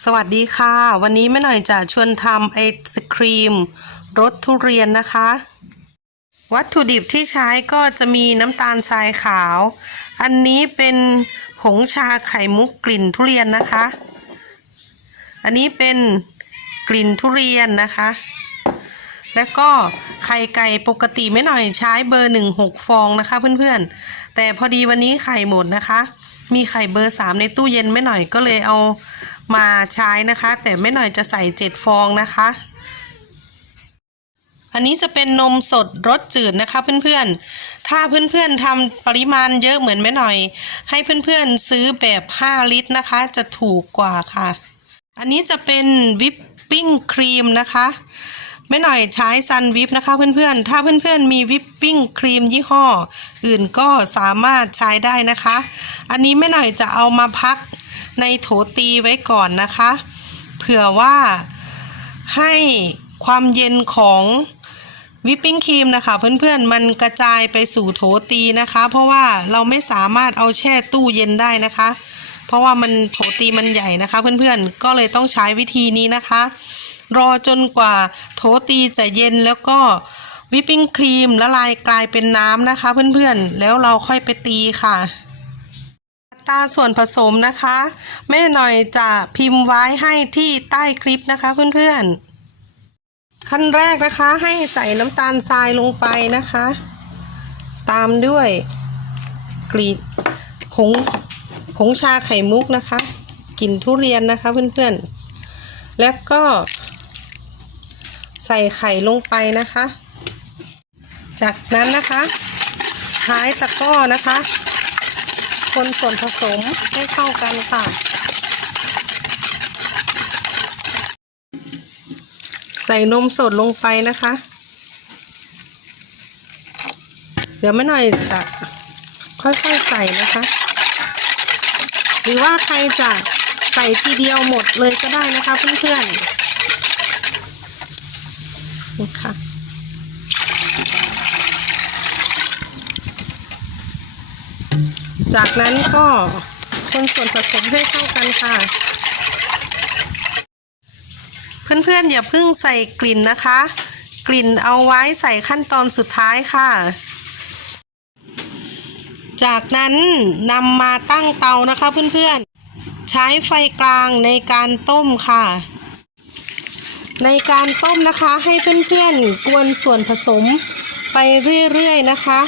สวัสดีค่ะ วันนี้แม่หน่อยจะชวนทำไอศครีมรสทุเรียนนะคะ วัตถุดิบที่ใช้ก็จะมีน้ำตาลทรายขาว อันนี้เป็นผงชาไข่มุกกลิ่นทุเรียนนะคะ อันนี้เป็นกลิ่นทุเรียนนะคะ แล้วก็ไข่ไก่ปกติไม่หน่อยใช้เบอร์หนึ่งหกฟองนะคะเพื่อนๆ แต่พอดีวันนี้ไข่หมดนะคะ มีไข่เบอร์สามในตู้เย็นไม่หน่อยก็เลยเอา มาใช้นะคะ แต่ไม่หน่อยจะใส่เจ็ดฟองนะคะ อันนี้จะเป็นนมสดรสจืดนะคะเพื่อนๆ ถ้าเพื่อนๆทำปริมาณเยอะเหมือนแม่หน่อย ให้เพื่อนๆซื้อแบบ 5 ลิตรนะคะ จะถูกกว่าค่ะ อันนี้จะเป็นวิปปิ้งครีมนะคะแม่หน่อยใช้ซันวิปนะคะเพื่อนๆ ถ้าเพื่อนๆมีวิปปิ้งครีมยี่ห้อ อื่นก็สามารถใช้ได้นะคะ อันนี้แม่หน่อยจะเอามาพัก ในโถตีไว้ก่อนนะคะ เผื่อว่าให้ความเย็นของวิปปิ้งครีมนะคะ เพื่อนๆมันกระจายไปสู่โถตีนะคะ เพราะว่าเราไม่สามารถเอาแช่ตู้เย็นได้นะคะ เพราะว่ามันโถตีมันใหญ่นะคะ เพื่อนๆก็เลยต้องใช้วิธีนี้นะคะ รอจนกว่าโถตีจะเย็นแล้วก็วิปปิ้งครีมละลายกลายเป็นน้ำนะคะ เพื่อนๆแล้วเราค่อยไปตีค่ะาส่วนผสมนะคะ แม่หน่อยจะพิมพ์ไว้ให้ที่ใต้คลิปนะคะเพื่อนๆ ขั้นแรกนะคะให้ใส่น้ำตาลทรายลงไปนะคะ ตามด้วยกรีดผงผงชาไข่มุกนะคะกลิ่นทุเรียนนะคะเพื่อนๆ แล้วก็ใส่ไข่ลงไปนะคะ จากนั้นนะคะใช้ตะก้อนะคะ คนส่วนผสมให้เข้ากันค่ะ ใส่นมสดลงไปนะคะ เดี๋ยวไม่หน่อยจะค่อยๆใส่นะคะ หรือว่าใครจะใส่ทีเดียวหมดเลยก็ได้นะคะเพื่อนๆนี่ค่ะ จากนั้นก็คนส่วนผสมให้เข้ากันค่ะ เพื่อนๆอย่าเพิ่งใส่กลิ่นนะคะ กลิ่นเอาไว้ใส่ขั้นตอนสุดท้ายค่ะ จากนั้นนำมาตั้งเตานะคะเพื่อนๆ ใช้ไฟกลางในการต้มค่ะ ในการต้มนะคะให้เพื่อนๆกวนส่วนผสมไปเรื่อยๆนะคะ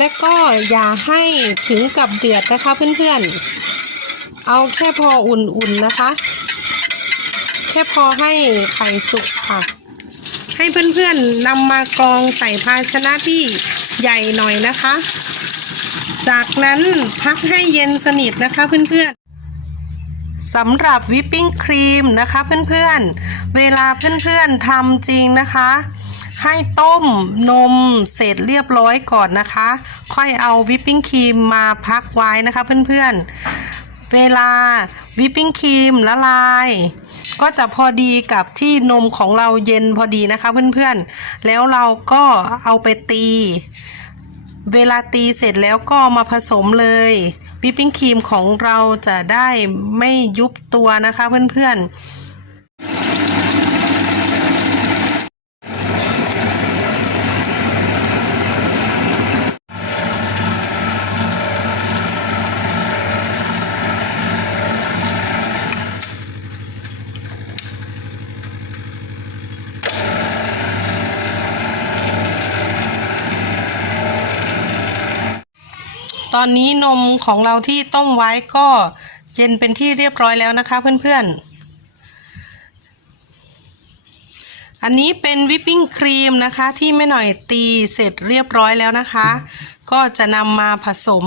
และก็อย่าให้ถึงกับเดือดนะคะเพื่อนๆ เอาแค่พออุ่นๆนะคะ แค่พอให้ไข่สุกค่ะ ให้เพื่อนๆนำมากรองใส่ภาชนะที่ใหญ่หน่อยนะคะ จากนั้นพักให้เย็นสนิทนะคะเพื่อนๆสำหรับวิปปิ้งครีมนะคะเพื่อนๆ เวลาเพื่อนๆทำจริงนะคะ ให้ต้มนมเสร็จเรียบร้อยก่อนนะคะ ค่อยเอาวิปปิ้งครีมมาพักไว้นะคะเพื่อนๆ เวลาวิปปิ้งครีมละลาย ก็จะพอดีกับที่นมของเราเย็นพอดีนะคะเพื่อนๆ แล้วเราก็เอาไปตี เวลาตีเสร็จแล้วก็มาผสมเลยวิปปิ้งครีมของเราจะได้ไม่ยุบตัวนะคะเพื่อนๆ ตอนนี้นมของเราที่ต้มไว้ก็เย็นเป็นที่เรียบร้อยแล้วนะคะเพื่อนๆ อันนี้เป็นวิปปิ้งครีมนะคะที่แม่หน่อยตีเสร็จเรียบร้อยแล้วนะคะ ก็จะนำมาผสม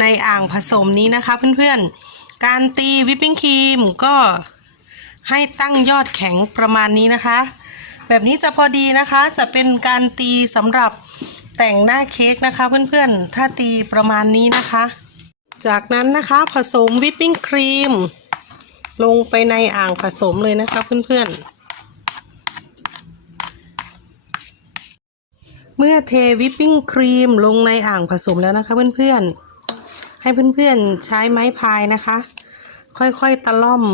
ในอ่างผสมนี้นะคะเพื่อนๆ การตีวิปปิ้งครีมก็ให้ตั้งยอดแข็งประมาณนี้นะคะ แบบนี้จะพอดีนะคะจะเป็นการตีสำหรับ แต่งหน้าเค้กนะคะเพื่อนๆ ถ้าตีประมาณนี้นะคะ จากนั้นนะคะผสมวิปปิ้งครีม ลงไปในอ่างผสมเลยนะคะเพื่อนๆเมื่อเทวิปปิ้งครีมลงในอ่างผสมแล้วนะคะเพื่อนๆ ให้เพื่อนๆใช้ไม้พายนะคะ ค่อยๆตะล่อม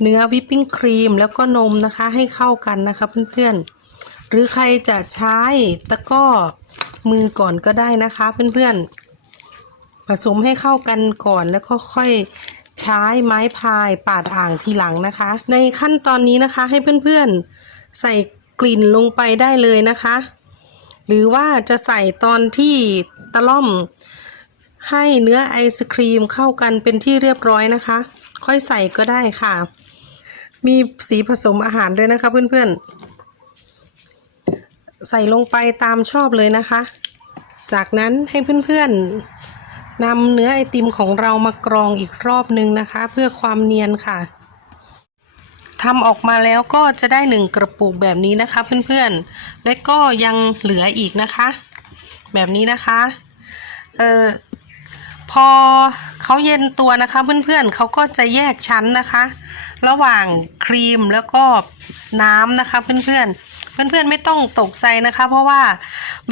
เนื้อวิปปิ้งครีมแล้วก็นมนะคะให้เข้ากันนะคะเพื่อนๆ หรือใครจะใช้ตะก้อมือก่อนก็ได้นะคะเพื่อนๆ ผสมให้เข้ากันก่อนแล้วก็ค่อยใช้ไม้พายปาดอ่างทีหลังนะคะ ในขั้นตอนนี้นะคะให้เพื่อนๆ ใส่กลิ่นลงไปได้เลยนะคะ หรือว่าจะใส่ตอนที่ตะล่อมให้เนื้อไอศครีมเข้ากันเป็นที่เรียบร้อยนะคะ ค่อยใส่ก็ได้ค่ะ มีสีผสมอาหารด้วยนะคะเพื่อนๆ ใส่ลงไปตามชอบเลยนะคะ จากนั้นให้เพื่อนๆนำเนื้อไอติมของเรามากรองอีกรอบนึงนะคะ เพื่อความเนียนค่ะทำออกมาแล้วก็จะได้หนึ่งกระปุกแบบนี้นะคะเพื่อนๆ และก็ยังเหลืออีกนะคะ แบบนี้นะคะเออพอเขาเย็นตัวนะคะเพื่อนๆเขาก็จะแยกชั้นนะคะ ระหว่างครีมแล้วก็น้ำนะคะเพื่อนๆ เพื่อนๆไม่ต้องตกใจนะคะ เพราะว่า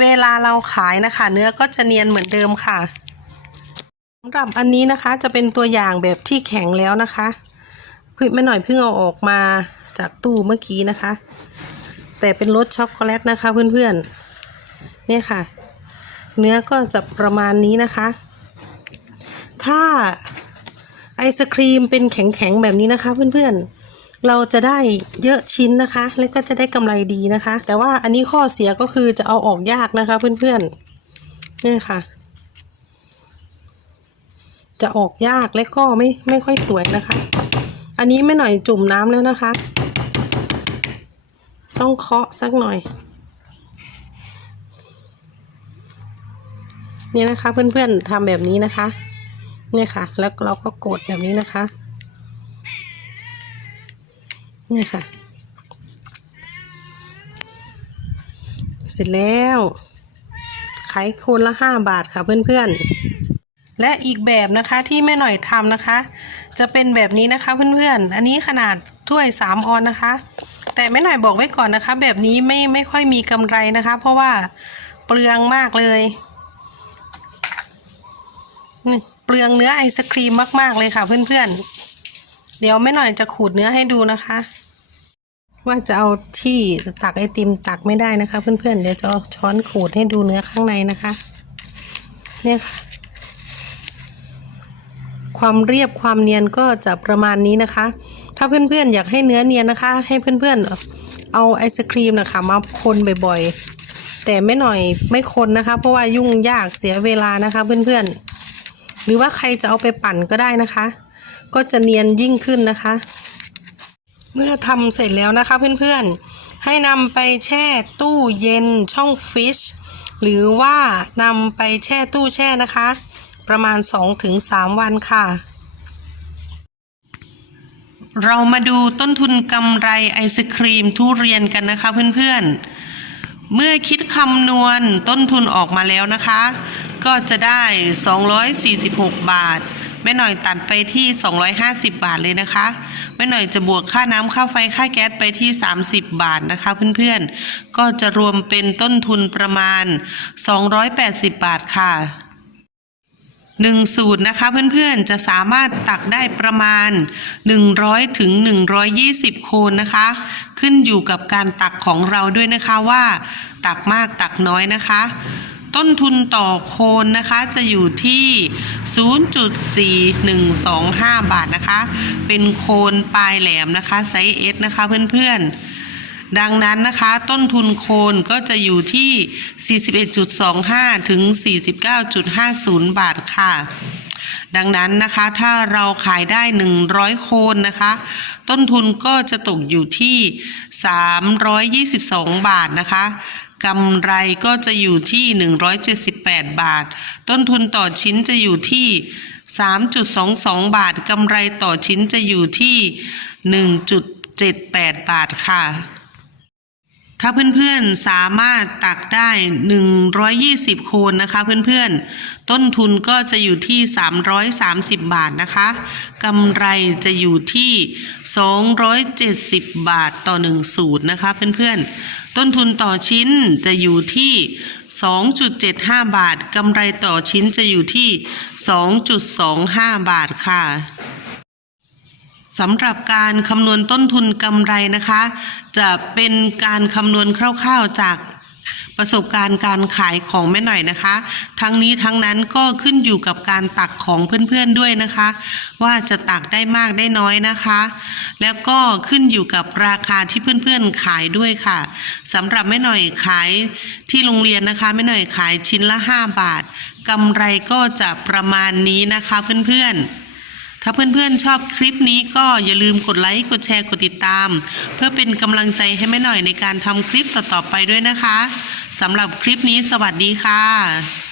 เวลาเราขายนะคะ เนื้อก็จะเนียนเหมือนเดิมค่ะสำหรับอันนี้นะคะจะเป็นตัวอย่างแบบที่แข็งแล้วนะคะพิ่งไม่หน่อยเพิ่งเอาออกมาจากตู้เมื่อกี้นะคะ แต่เป็นรสช็อกโกแลตนะคะ เพื่อนๆเนี่ยค่ะ เนื้อก็จะประมาณนี้นะคะ ถ้าไอศครีมเป็นแข็งๆแบบนี้นะคะ เพื่อนๆ เราจะได้เยอะชิ้นนะคะ แล้วก็จะได้กำไรดีนะคะ แต่ว่าอันนี้ข้อเสียก็คือจะเอาออกยากนะคะ เพื่อนๆนี่ค่ะ จะออกยากและก็ไม่ไม่ค่อยสวยนะคะ อันนี้ไม่หน่อยจุ่มน้ำแล้วนะคะ ต้องเคาะสักหน่อยเนี่ยนะคะเพื่อนๆทำแบบนี้นะคะเนี่ยค่ะ แล้วเราก็กดแบบนี้นะคะ นี่ค่ะ เสร็จแล้วขายคนละห้าบาทค่ะเพื่อนๆ และอีกแบบนะคะที่แม่หน่อยทำนะคะ จะเป็นแบบนี้นะคะเพื่อนๆ อันนี้ขนาดถ้วยสามออนนะคะ แต่แม่หน่อยบอกไว้ก่อนนะคะ แบบนี้ไม่ไม่ค่อยมีกำไรนะคะ เพราะว่าเปลืองมากเลยเปลืองเนื้อไอศครีมมาก ๆ เลยค่ะเพื่อนๆ เดี๋ยวแม่หน่อยจะขูดเนื้อให้ดูนะคะ ว่าจะเอาที่ตักไอติมตักไม่ได้นะคะ เพื่อนๆเดี๋ยวจะเอาช้อนขูดให้ดูเนื้อข้างในนะคะ เนี่ยค่ะ ความเรียบความเนียนก็จะประมาณนี้นะคะ ถ้าเพื่อนๆอยากให้เนื้อเนียนนะคะ ให้เพื่อนๆเอาไอศครีมนะคะมาคนบ่อยๆ แต่ไม่หน่อยไม่คนนะคะ เพราะว่ายุ่งยากเสียเวลานะคะ เพื่อนๆหรือว่าใครจะเอาไปปั่นก็ได้นะคะ ก็จะเนียนยิ่งขึ้นนะคะ เมื่อทำเสร็จแล้วนะคะเพื่อนๆ ให้นำไปแช่ตู้เย็นช่องฟิชหรือว่านำไปแช่ตู้แช่นะคะ ประมาณ 2-3 วันค่ะ เรามาดูต้นทุนกำไรไอศครีมทุเรียนกันนะคะเพื่อนๆ เมื่อคิดคำนวณต้นทุนออกมาแล้วนะคะ ก็จะได้ 246 บาท แม่หน่อยตัดไปที่ 250 บาทเลยนะคะ แม่หน่อยจะบวกค่าน้ำค่าไฟค่าแก๊สไปที่ 30 บาทนะคะเพื่อนๆ ก็จะรวมเป็นต้นทุนประมาณ 280 บาทค่ะหนึ่งสูตรนะคะเพื่อนๆจะสามารถตักได้ประมาณ 100ถึง120 โคนนะคะ ขึ้นอยู่กับการตักของเราด้วยนะคะว่า ตักมากตักน้อยนะคะ ต้นทุนต่อโคนนะคะจะอยู่ที่ 0.4125 บาทนะคะ เป็นโคนปลายแหลมนะคะไซส์ S นะคะเพื่อนๆ ดังนั้นนะคะต้นทุนโคนก็จะอยู่ที่ 41.25 ถึง 49.50 บาทค่ะดังนั้นนะคะถ้าเราขายได้ 100 โคนนะคะ ต้นทุนก็จะตกอยู่ที่ 322 บาทนะคะ กำไรก็จะอยู่ที่ 178 บาท ต้นทุนต่อชิ้นจะอยู่ที่ 3.22 บาท กำไรต่อชิ้นจะอยู่ที่ 1.78 บาทค่ะ ถ้าเพื่อนๆสามารถตักได้ 120 โคนนะคะเพื่อนๆ ต้นทุนก็จะอยู่ที่ 330 บาทนะคะ กำไรจะอยู่ที่ 270 บาทต่อ1สูตรนะคะเพื่อนๆ ต้นทุนต่อชิ้นจะอยู่ที่ 2.75 บาทกำไรต่อชิ้นจะอยู่ที่ 2.25 บาทค่ะสำหรับการคำนวณต้นทุนกำไรนะคะ จะเป็นการคำนวณคร่าวๆจาก ประสบการณ์การขายของแม่หน่อยนะคะ ทั้งนี้ทั้งนั้นก็ขึ้นอยู่กับการตักของเพื่อนๆด้วยนะคะ ว่าจะตักได้มากได้น้อยนะคะ แล้วก็ขึ้นอยู่กับราคาที่เพื่อนๆขายด้วยค่ะสำหรับแม่หน่อยขายที่โรงเรียนนะคะแม่หน่อยขายชิ้นละ 5 บาทกำไรก็จะประมาณนี้นะคะเพื่อนๆ ถ้าเพื่อนๆชอบคลิปนี้ก็อย่าลืมกดไลค์ กดแชร์ กดติดตาม เพื่อเป็นกำลังใจให้แม่หน่อยในการทำคลิปต่อๆไปด้วยนะคะสำหรับคลิปนี้สวัสดีค่ะ